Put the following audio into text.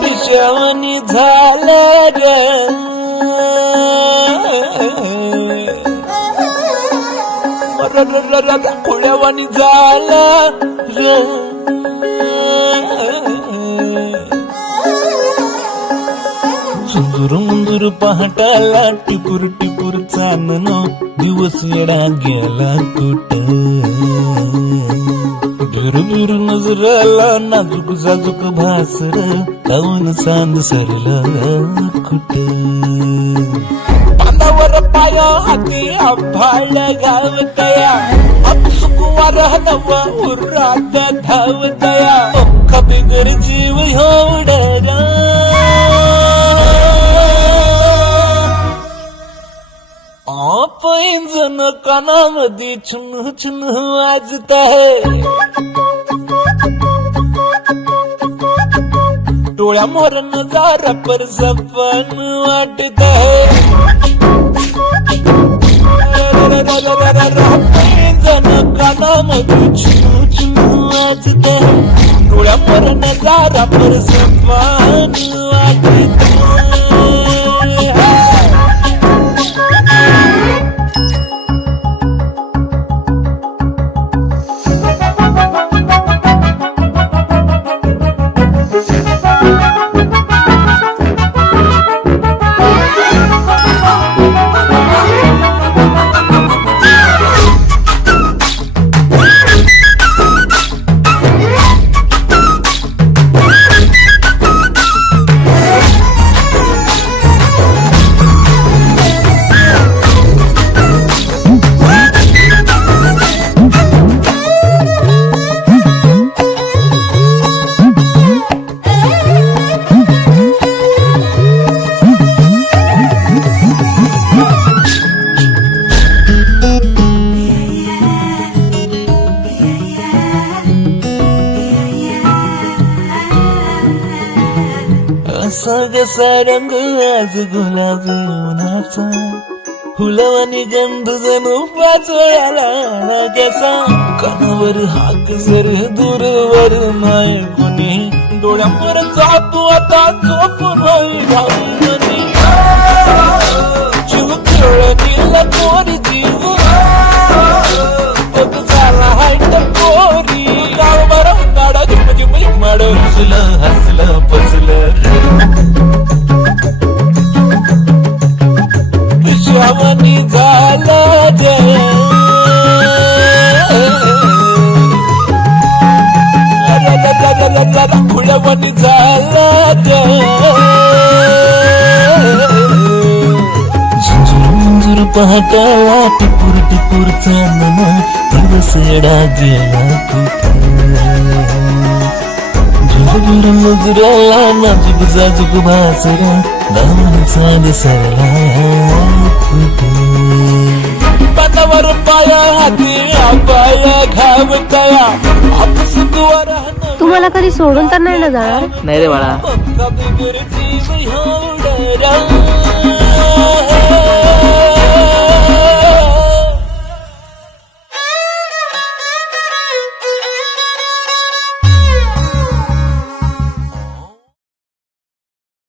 पिशवणी झालं ग खुळ्यावानी झालं ग सुंदूर मुंदूर पहाटाला टिपूर टिपूर चांदण दिवस येडा गेला कुठं नजराला नाजूक जाजूक भासर काऊन सांद सरला कुठं बांधावर पाया हाती आभाळ गाव तया अपसुकुवार नवा उरात धाव तया पंखा बिगर जीव एवढा पैंजण कानामध्ये चुन चुन वाजत आहे डोळ्या मोर नजारा पर सपन वाटत आहे पैंजण कानामध्ये चुन चुन वाजत आहे डोळ्या मोर नजारा पर सपन वाटत आहे सगसा रंग आज गुलाबी उन्हाचा फुलवानी गंध जणू पाचोळ्याला कसा कानावर हाक जर दूरवर नाही कुणी डोळ्यावर जातो आता झोपून भाई जीव खेळणीला कोरी जीव पद झाला हायट कोरी गाव बरा गाडा झुप झुप माड हसलं हसलं पसलं पिशवणी झालं ग खुळ्यावानी झालं ग झुंजूर पहाटाला टिपूर टिपूर चांदण दिवस येडा गेला कुठं झुरझुर नजराला नाजूक जाजूक भासरा दामन चांद सरला पानावर पाया हाती आबाया घाव तया अपसुकुवार तुम्हाला कधी सोडून तर नाही ना जाणार? नाही रे बाळा. पंखा बिगर जीव एवढा